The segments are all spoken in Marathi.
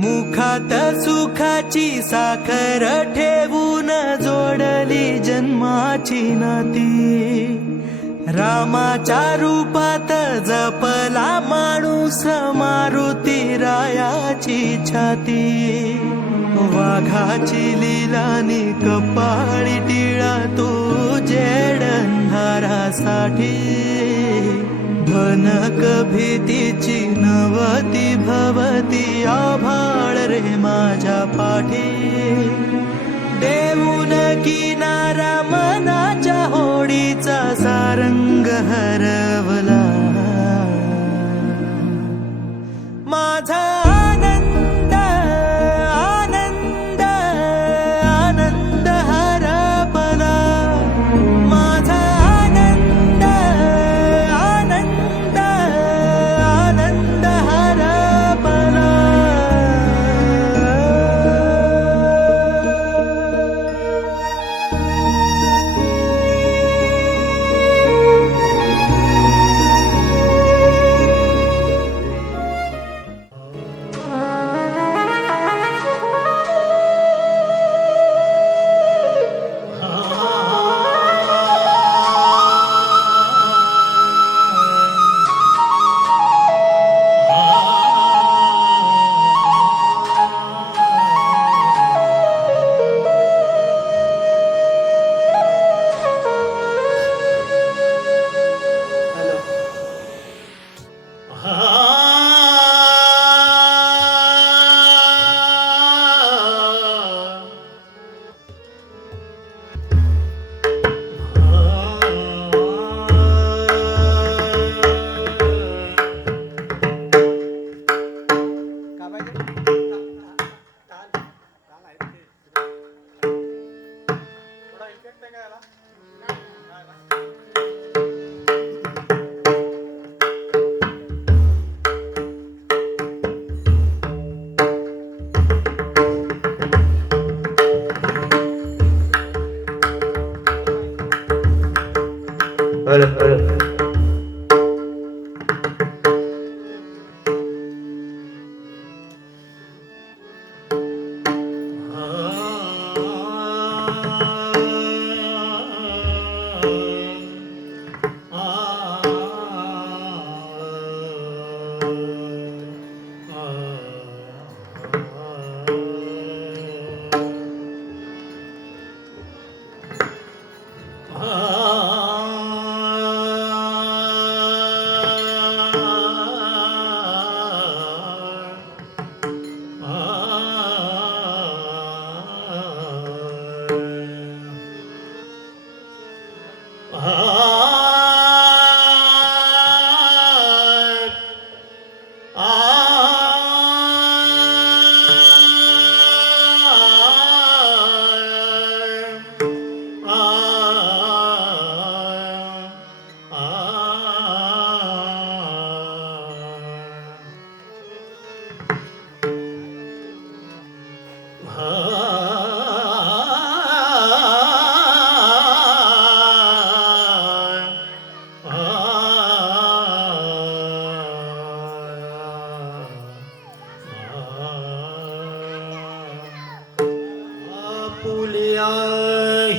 मुखात सुखाची साखर ठेवून जोडली जन्माची नाती, रामाच्या रूपात जपला माणूस मारुती रायाची छाती, वाघाची लीलानी कपाळी टिळा तू जेड अंधारासाठी, भनक भीतीची नवती भवती आभाळ रे माझ्या पाठी, देऊन किनारा मनाच्या होडीचा सारंग हरवला, माझा आनंद आनंद आनंद हरपला, माझा आनंद आनंद आनंद हरपला.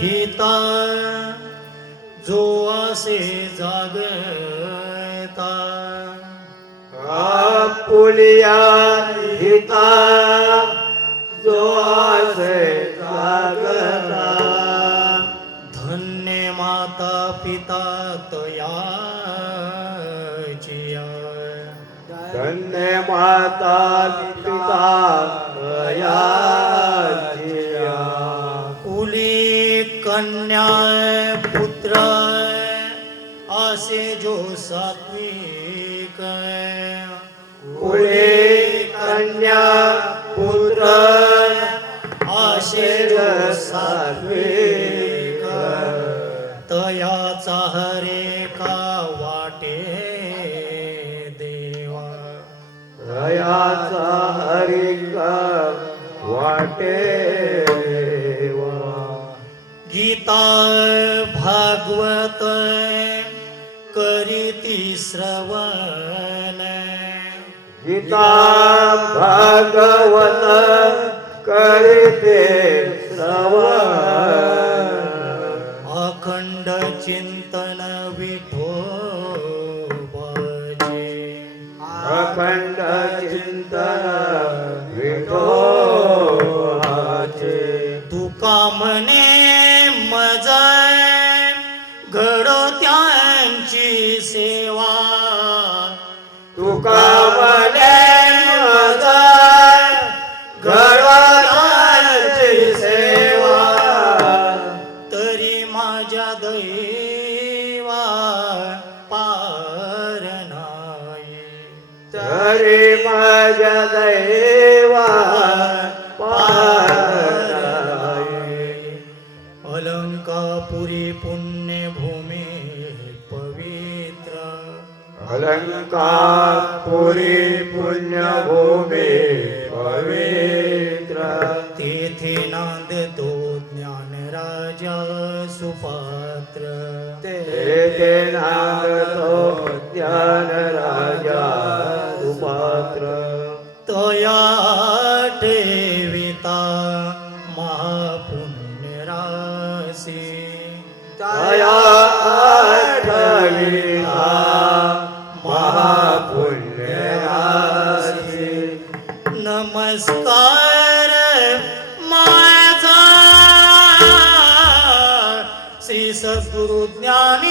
हिता जो असे जागता, आपुलिया हिता जो असे जागता, धन्य माता पिता तयाचिया, धन्य माता पिता तयाचिया, कुली कन्या पुत्र असे जो सात्विक, कुले कन्या पुत्र असे जो सात्विक, तयाचा हरे का वाटे देवा, रयाचा हरिक वाटे देवा. गीता भागवत करीती श्रवण, गीता भागवत करीते श्रवण अखंड चिंतन विठोबाचे अखंड चिंतन विठोबाचे तुका म्हणे मज घडो त्यांची सेवा तुका म्हणे मज घडवाची सेवा तरी माझ्या दैवा पार नाही तरी माझ्या दैवा पार अलंकापुरी पुण्यभूमी पवित्र अलंकापुरी पुण्यभूमी पवित्र तेथे नांदतो ज्ञानराजा सुपात्र तेथे नांदतो ज्ञान राजा सुपात्र तया ठेविता महापुण्यराशी तया आठविता महापुण्यराशी नमस्कार माझा श्री सद्गुरु ज्ञानेश्वरांची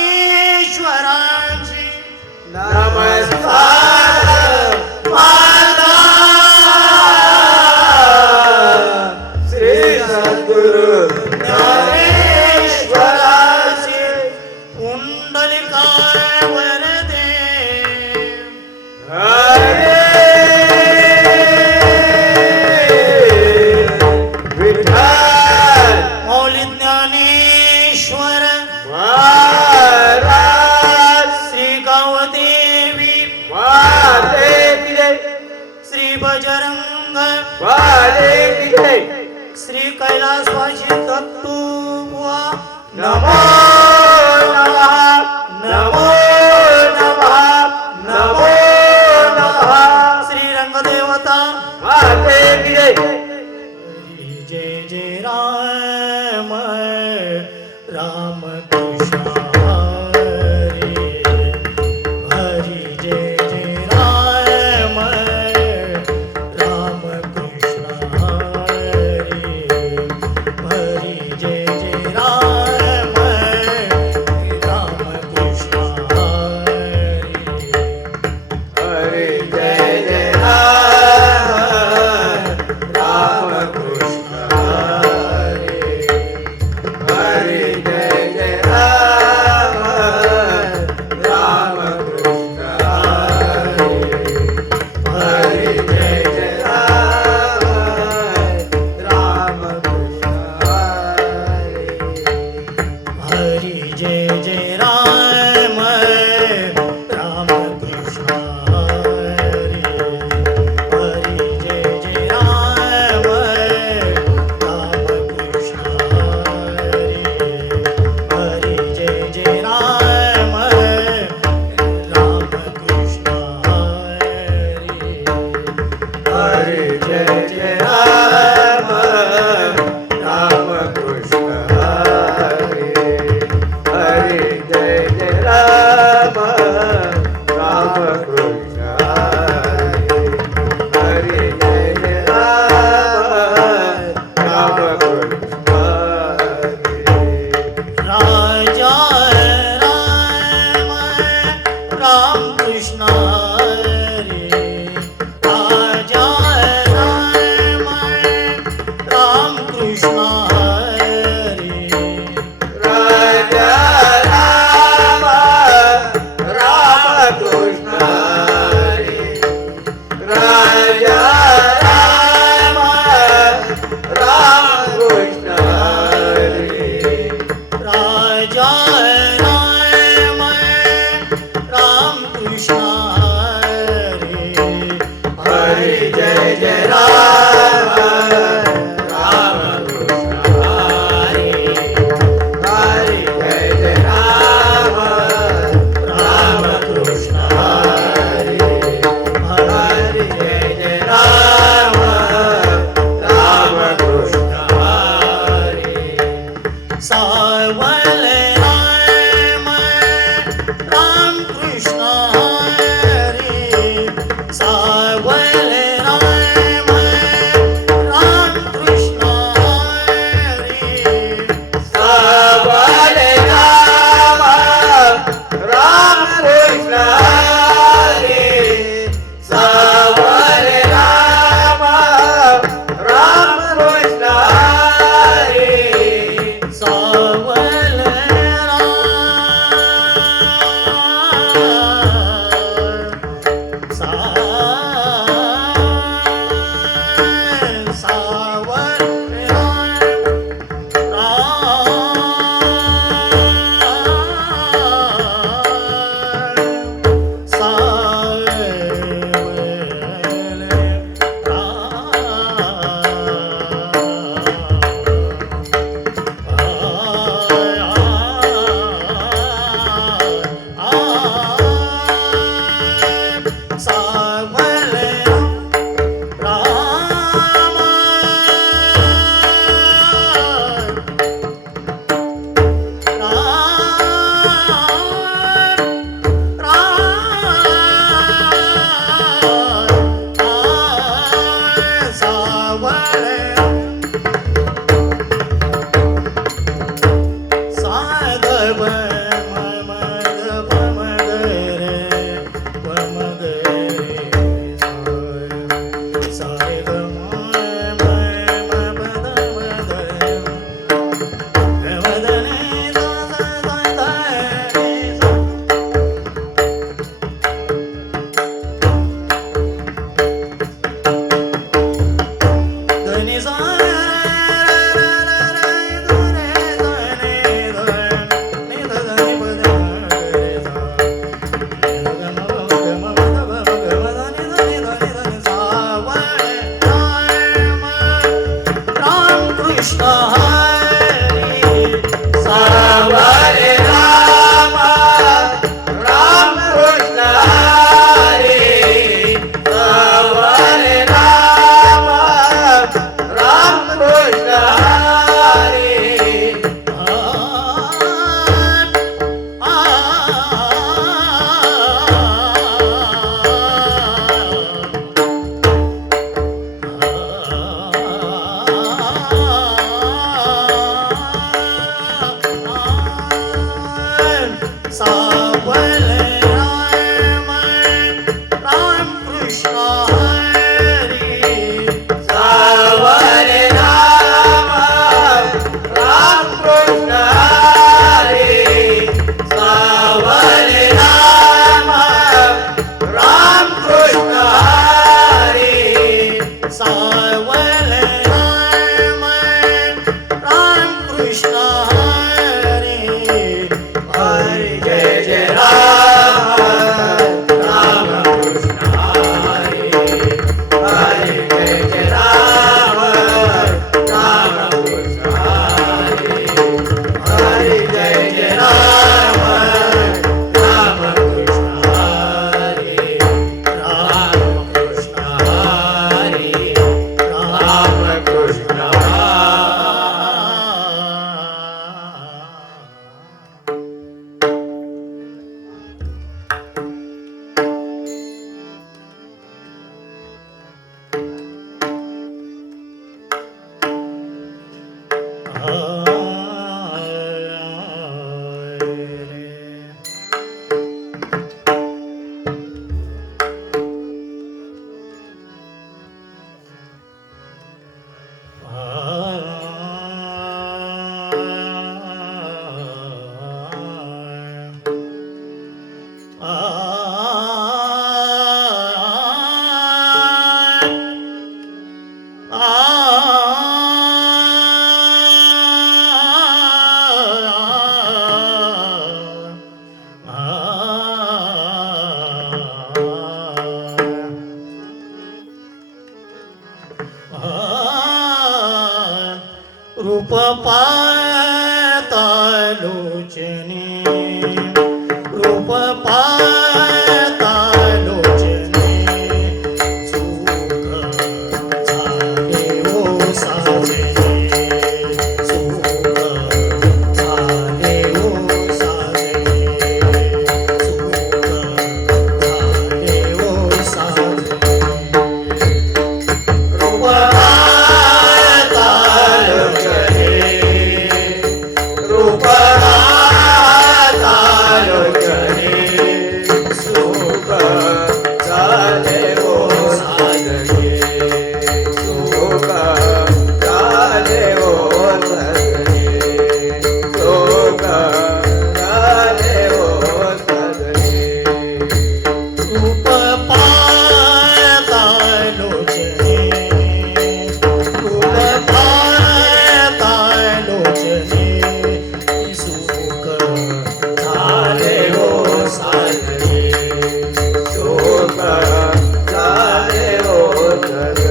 नमस्कार माझा श्री सद्गुरु ज्ञानेश्वराची पुंडलिकाय वरदे हरे विठ्ठल मौली ज्ञानेश्वर महाराज श्री गावदेवी वाले किरे श्री बजरंग वाले किरे श्री कैलासवासी दत्तुबुवा नमो नमः नमो नमः नमो नमः श्री रंगदेवता वाले किरे हरी जय जय राम राम कृष्ण हरी हरी जय जय राम राम कृष्ण हरी हरी जय जय राम राम कृष्ण हरी हरे जय जय राम राम कृष्ण हरे हरे जय जय राम राम कृष्ण हरे हरे जय जय राम राम कृष्ण हरे हरी जय जय राम राम कृष्ण हरी हरी जय जय राम राम कृष्ण हरी हरी जय जय राम राम कृष्ण हरी हरे जय जय राम राम कृष्ण हरे हरे जय जय राम राम कृष्ण हरे हरे जय जय राम राम कृष्ण हरे राजा राम राम कृष्ण हरी राजा राम राम कृष्ण हरी राजा राम राम कृष्ण हरे राजा राम राम कृष्ण हरे राजा राम राम कृष्ण हरी हरे जय जय राम राम कृष्ण हरे हरे जय जय राम राम कृष्ण हरे हरे रूप पातालोचने रूप पातालोचने सुख झाले ओ साजने सुख झाले ओ साजने सुख झाले ओ साजने रूप झाले ओ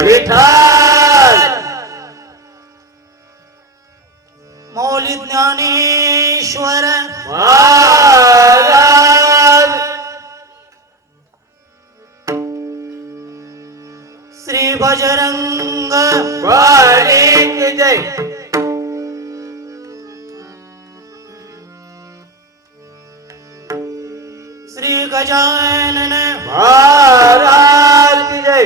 विठ्ठल मौली ज्ञानेश्वर महाराज श्री बजरंग बली की जय श्री गजानन महाराज की जय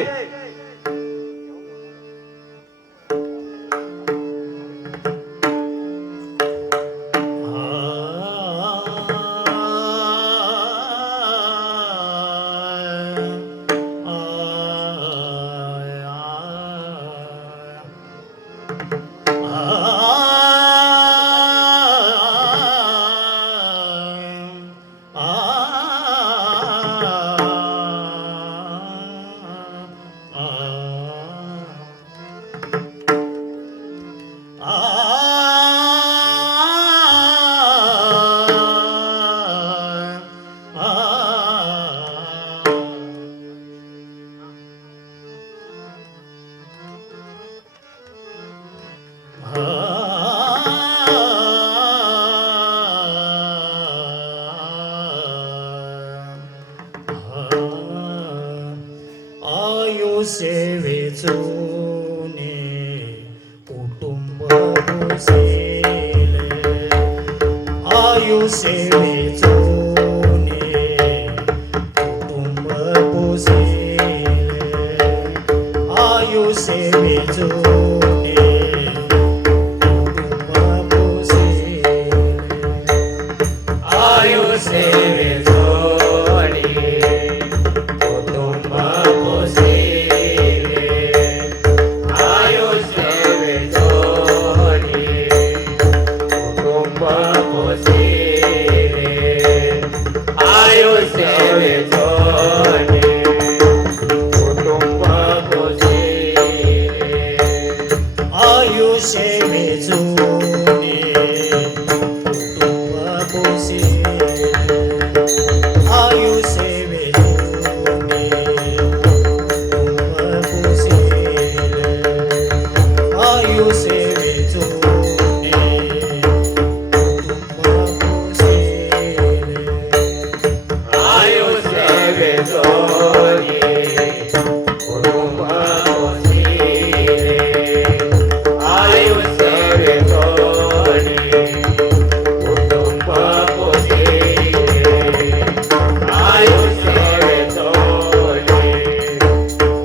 आयु सेवेचोने कुटुंब पोसेले आयु सेवेचोने कुटुंब पोसेले आयु सेवेचोने कुटुंब पोसेले आयु सेवे जोडी कुटुंब पोसिले आयु सेवे जोडी कुटुंब पोसिले आयु सेवे जोडी कुटुंब पोसिले आयु सेवेचोने कुटुंब पोसेले आयु सेवेचोने कुटुंब पोसेले आयु सेवेचोने कुटुंब पोसेले आयु सेवे जोडी कुटुंब पोसिले आयु सेवे जोडी कुटुंब पोसिले आयु सेवे जोडी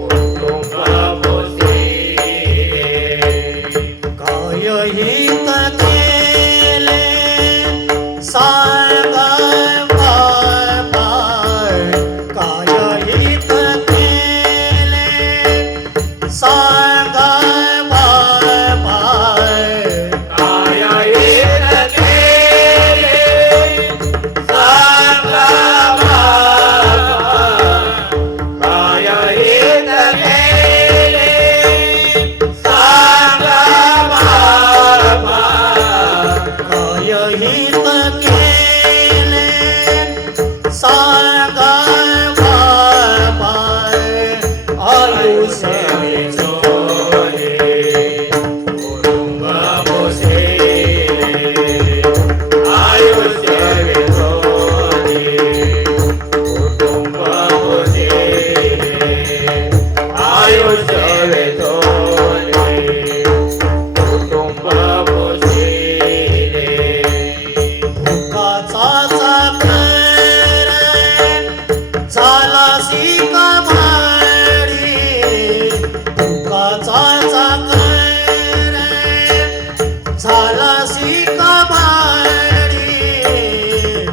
कुटुंब पोसिले काय हित केले सांगा बाय काय हित केले सांगा बाय काय हित केले सांगा बाबा काय हित केले सांगा बाबा काय हित केले सांगा बाय आयु सेवे कुटुंब पोसिले आयु सेवे कुटुंब पोसिले आयु सेवे कुटुंब पोसिले भुकाचा चाकर झाला शिका भाडी भुकाचा चाकर झाला शिका भाडी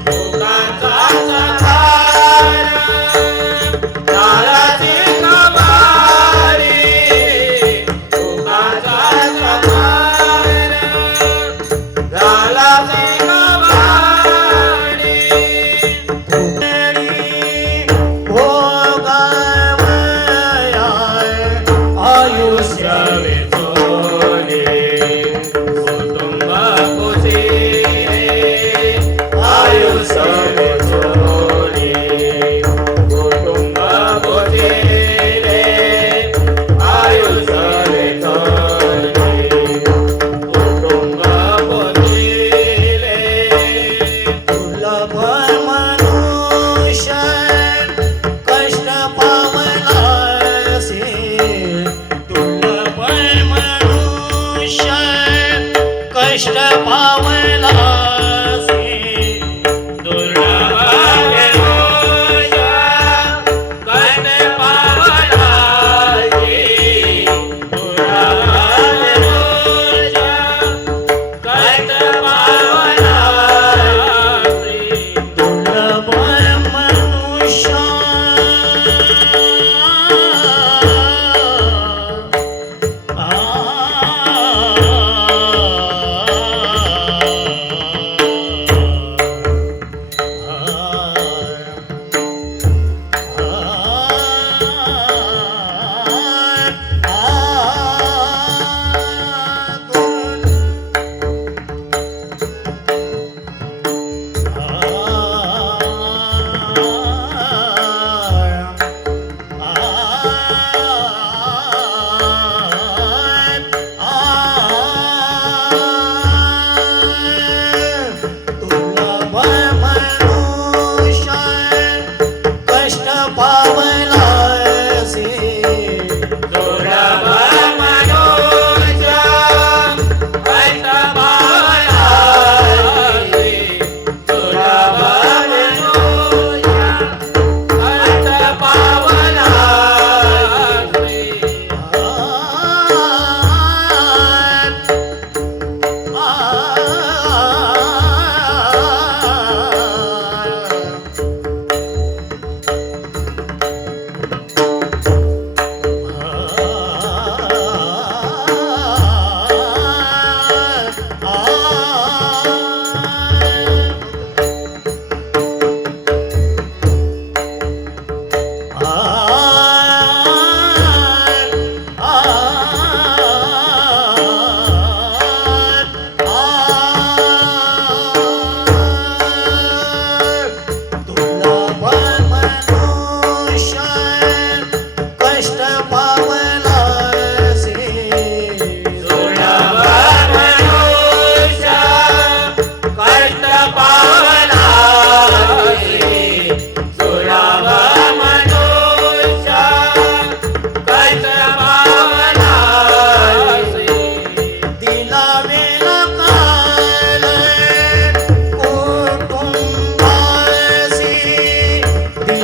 भुकाचा चाकर झाला शिका भाडी भुकाचा चाकर झाला शिका भाडी भोग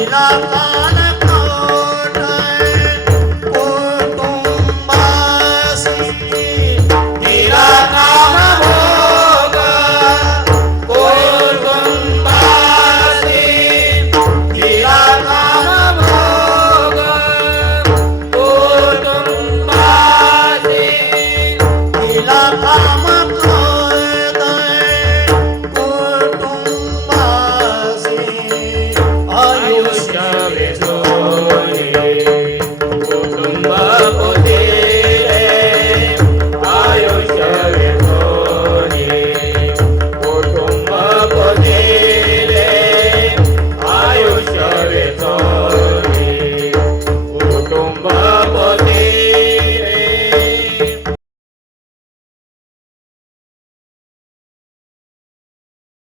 दिला कान